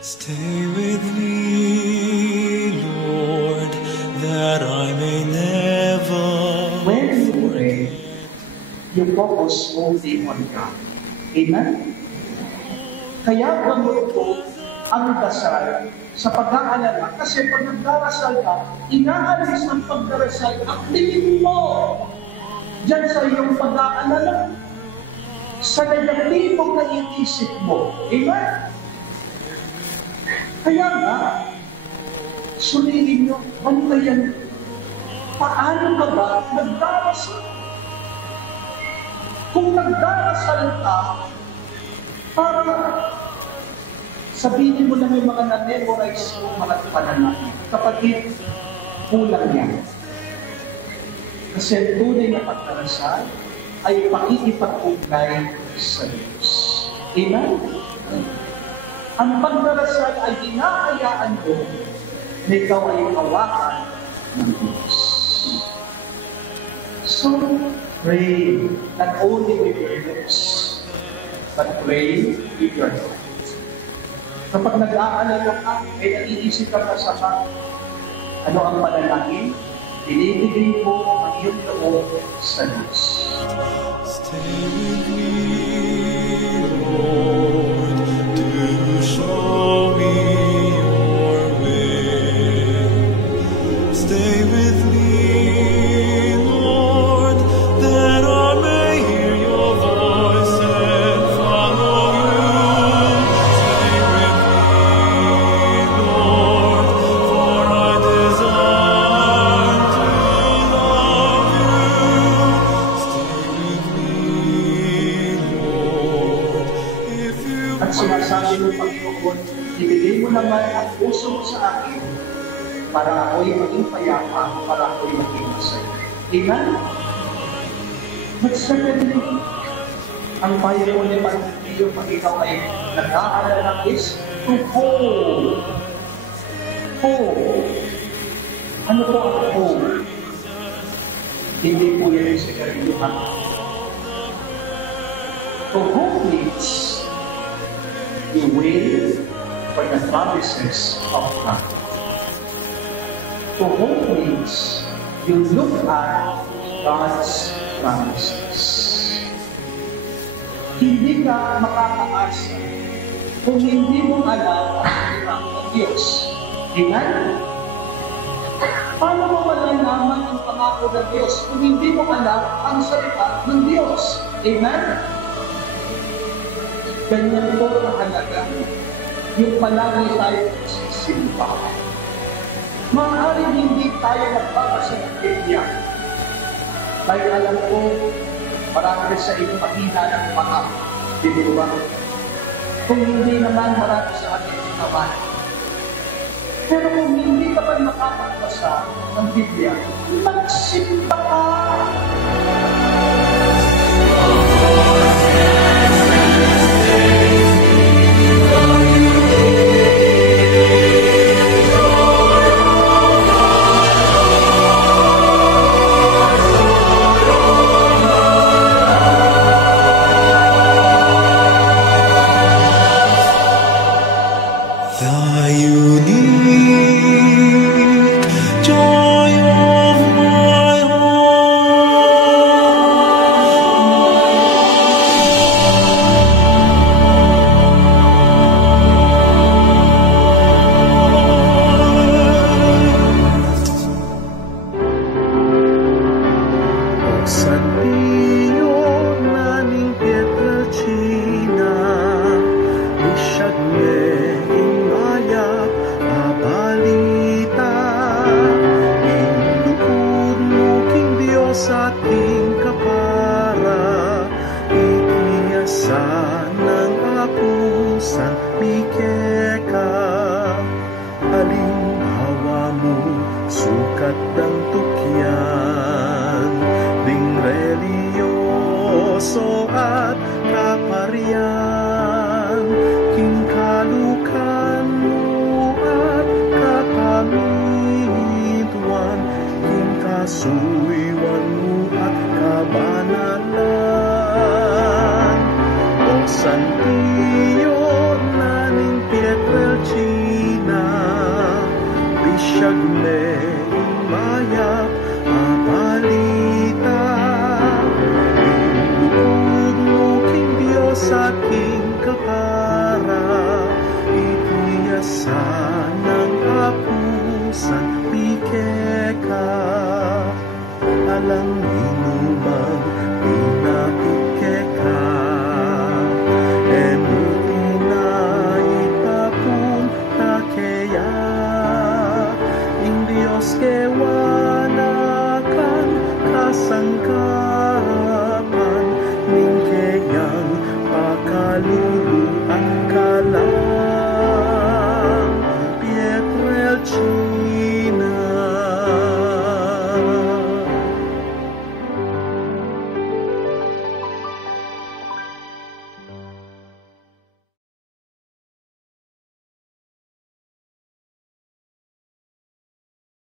Stay with me, Lord, that I may never When you pray, you focus only on God. Amen? Kaya gano'n po ang dasal sa pag-aalala. Kasi pag nagdarasal ka, inaalis ng pagdarasal ang tingin mo diyan sa iyong pag-aalala. Sa negatibong na iisip mo. Amen? Kaya nga, sulihin nyo, bantayan, paano ka ba nagdarasal? Kung nagdarasal ka, para sabihin mo lang yung mga na-memorize mo mga panalangin, kapatid, kulang yan. Kasi ang tunay na pagdarasal ay pakikipag-ugnay sa Diyos. Amen? Ang pagdarasal ay hinahayaan mo na ikaw ay hawakan ng Diyos. So, pray not only with your lips, but pray with your heart. Kapag nag-aalala ka, ay naiisip ka sa ano ang panalangin, binibigay mo ang iyong loob sa Diyos. Stay with me, Lord, to show me your will. Stay with me, Lord, that I may hear your voice and follow you. Stay with me, Lord, for I desire to love you. Stay with me, Lord, if you At sinasabi mo, Panginoon, ibigay mo naman ang puso mo sa akin para ako'y maging payapa, para ako'y maging masaya. Amen? But secondly, ang payo mo ni Panginoon pag ikaw ay nag-aalala is to hold. Hold. Ano po ang hold? Hindi po yan yung sigarilyohan. To hold means you wait for the promises of God. To hope means you look at God's promises. Hindi ka makakaasa kung hindi mo alam ang Diyos. Amen? Paano mo malalaman ang pangako ng Diyos kung hindi mo alam ang salita ng Diyos? Amen? Ganyan po ang halaga yung palagi tayo sisimba. Maaaring hindi tayo nagbabasa ng Biblia. Dahil alam ko, marami sa inyo mahina ng mga Biblia. Kung hindi naman, marami sa ating naman. Pero kung hindi ka pa nakakagbasa ng Biblia, magsimba ka! The unique joy of my heart. San Pio naning Pietrelcina, isyagme imaya abalita, indukod mo king Diyos ating kapara, itiyasan ng akusan mikeka, aling hawa mo sukat ng tukyan. seryoso at kaparian, kingkalukan mo at kakamituan, kingkasuiwan mo at kabanalan. O Santiyo naning Pietrelcina, bisyag me imayap balita, inukod mo king Diyos at king kapara, itiyasan ng apusan bigeka, alang